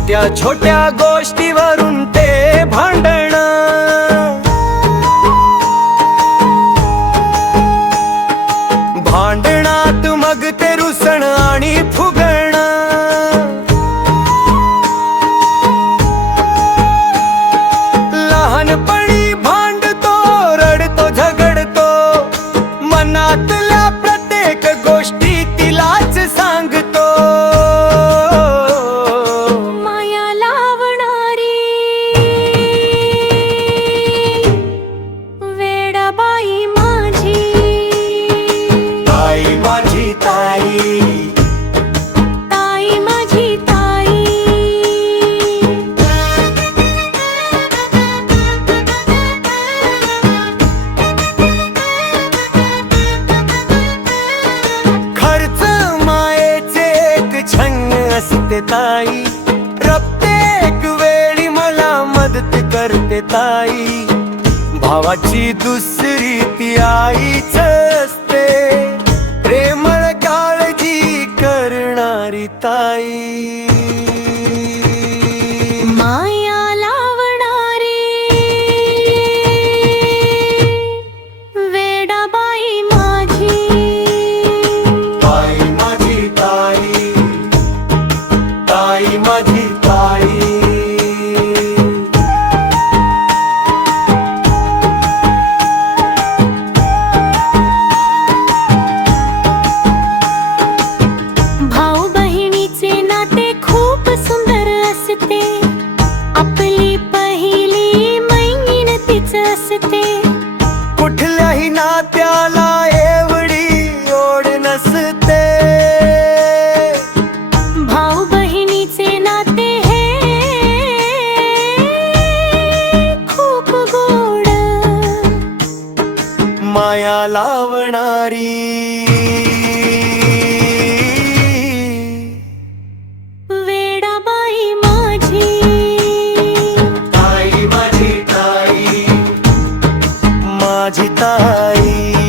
छोट्या छोट्या गोष्टीवरून ते भांडण नाही प्रत्येक वेळी मला मदत करते ताई. भावाची दुसरी ती आईच असते. प्रेमळ काळजी करणारी ताई. माया लावणारी. वेडाबाई माझी. ताई माझी ताई. माझी ताई.